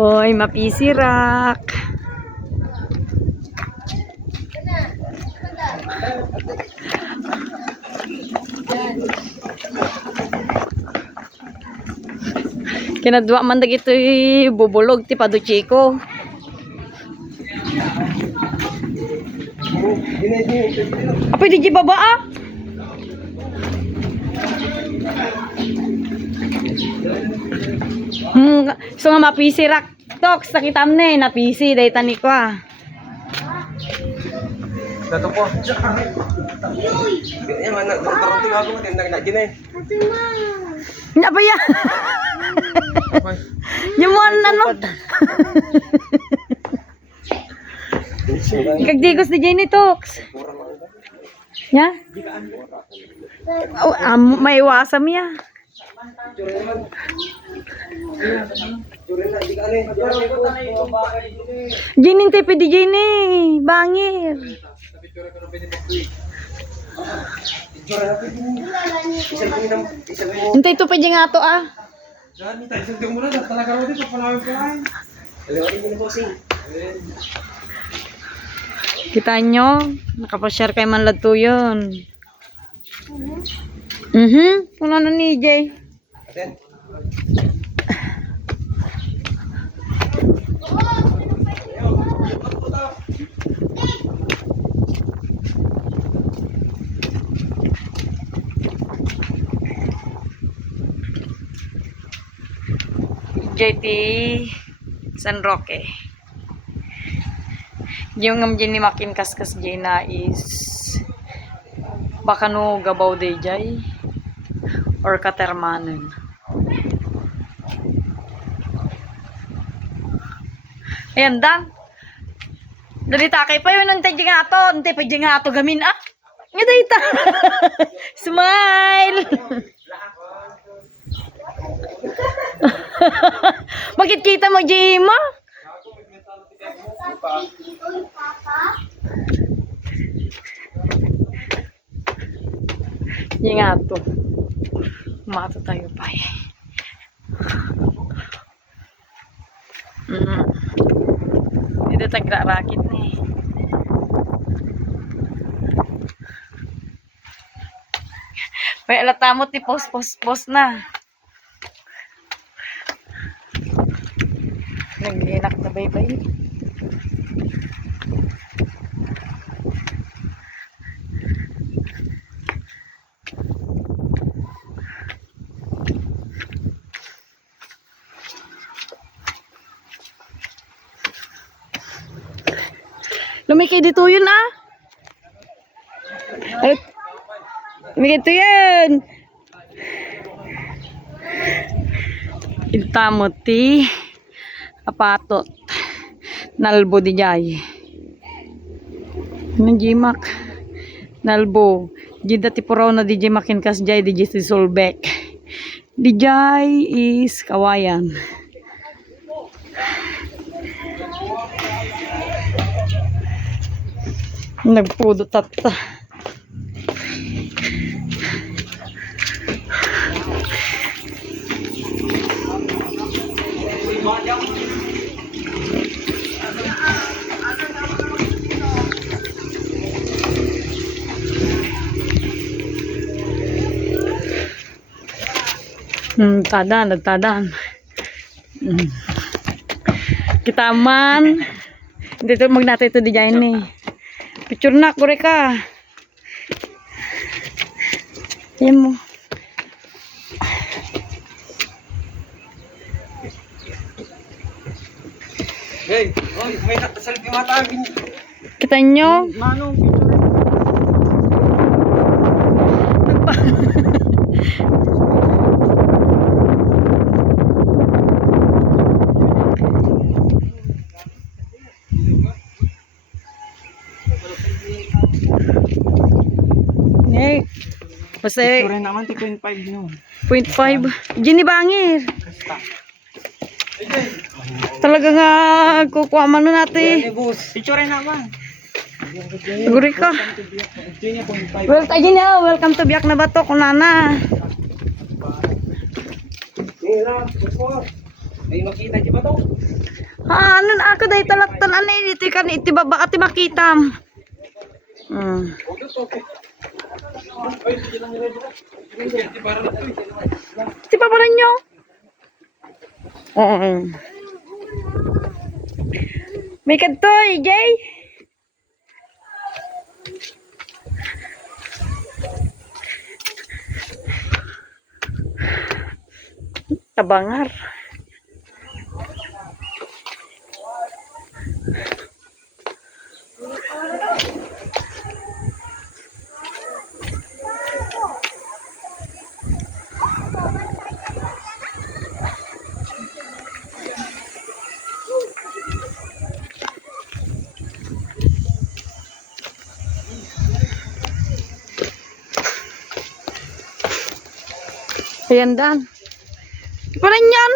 Oy, mapisirak. Kinadwa man dagitoy bubulog ti paduchiko. Apa di baba ah? So nga mapisirak toks nakitam na napisi day tani ko ah. Dato po. Eh mana dorong tu aku nak gini. Nya ba ya? Nyamon ano? Kagdigos di Jenny toks. Ya? Oh, may wasam ya. Jenny tepe di Jenny, bangir. Hintay ito pa dyan nga to ah. Kita nyo, nakapashare kay Manlad to yun. Ano na ni Jay? JT San Roque. Yung ngamjin ni makin kaskas jay na is baka no gabaw day jay or katermanen. Ayan dan. Dari takay pa yun nante nga ato, nante pa nga ato gamin ah. Nga dayta. Smile. Bakit kita mo, Jima? Yung nga to. Umato tayo pa eh. Dito tagra-rakit na eh. May alatamot ni post na. Naglinak na baybay. Lumikay dito yun ah. Ay, lumikay dito yun. Iltamoti. Apatot nalbo di jay nanjimak nalbo jida tipuraw na di jay makinkas jay di jay si Solbek di jay is kawayan nagpudo tata nagtadaan. Kita man. Dito magnatay ito di dyan eh. Picture na, kure ka. Yan mo. Hey, may selfie mata. Kita nyo? Manong Hey, basta picture naman 2.5 no. 0.5. Gini bangir. Talaga nga kukuha man nun natin. Picture naman. Guri ka. Welcome to Biak na Bato, kunana. May makita di ba to? Ano na ako dahil talaktan ano iti kan iti baba ati makita. Iti pa pala nyo? May kadtoy, Jay. Tabangar. Ayan dan. Parang yan.